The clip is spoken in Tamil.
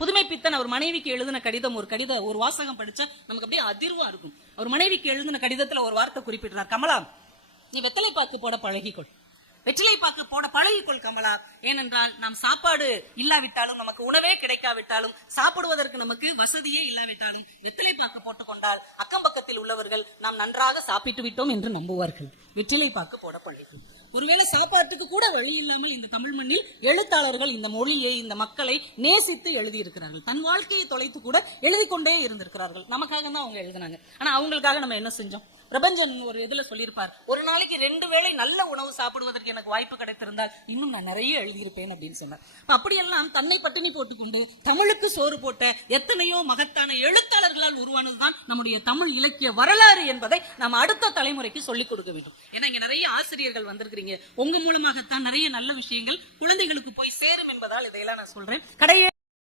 புதுமை பித்தன் அவர் மனைவிக்கு எழுதின கடிதம் ஒரு வாசகம் படிச்சா நமக்கு அப்படியே அதிர்வா இருக்கும். அவர் மனைவிக்கு எழுதின கடிதத்துல ஒரு வார்த்தை குறிப்பிட்டார், கமலா நீ வெத்தலை பாக்கு போட பழகிக்கொள், வெற்றிலை பாக்கு போட பழகிக்கொள் கமலா. ஏனென்றால் நாம் சாப்பாடு இல்லாவிட்டாலும், நமக்கு உணவே கிடைக்காவிட்டாலும், சாப்பிடுவதற்கு நமக்கு வசதியே இல்லாவிட்டாலும் வெற்றிலை பாக்கு போட்டுக்கொண்டால் அக்கம் பக்கத்தில் உள்ளவர்கள் நாம் நன்றாக சாப்பிட்டு விட்டோம் என்று நம்புவார்கள். வெற்றிலை பாக்கு போட பழகிக்கொள். ஒருவேளை சாப்பாட்டுக்கு கூட வழி இல்லாமல் இந்த தமிழ் மண்ணில் எழுத்தாளர்கள் இந்த மொழியை, இந்த மக்களை நேசித்து எழுதியிருக்கிறார்கள். தன் வாழ்க்கையை தொலைத்து கூட எழுதி கொண்டே இருந்திருக்கிறார்கள். நமக்காக தான் அவங்க எழுதினாங்க. ஆனா அவங்களுக்காக நம்ம என்ன செஞ்சோம்? பிரபஞ்சன் ஒரு இதுல சொல்லியிருப்பார், ஒரு நாளைக்கு 2 வேளை நல்ல உணவு சாப்பிடுவதற்கு எனக்கு வாய்ப்பு கிடைத்திருந்தால் இன்னும் நான் நிறைய எழுதியிருப்பேன் அப்படின்னு சொன்னார். அப்படியெல்லாம் தன்னை பட்டினி போட்டுக்கொண்டு தமிழுக்கு சோறு போட்ட எத்தனையோ மகத்தான எழுத்தாளர்களால் உருவானதுதான் நம்முடைய தமிழ் இலக்கிய வரலாறு என்பதை நாம் அடுத்த தலைமுறைக்கு சொல்லிக் கொடுக்க வேண்டும். ஏன்னா இங்க நிறைய ஆசிரியர்கள் வந்திருக்கிறீங்க, உங்க மூலமாகத்தான் நிறைய நல்ல விஷயங்கள் குழந்தைகளுக்கு போய் சேரும் என்பதால் இதையெல்லாம் நான் சொல்றேன்.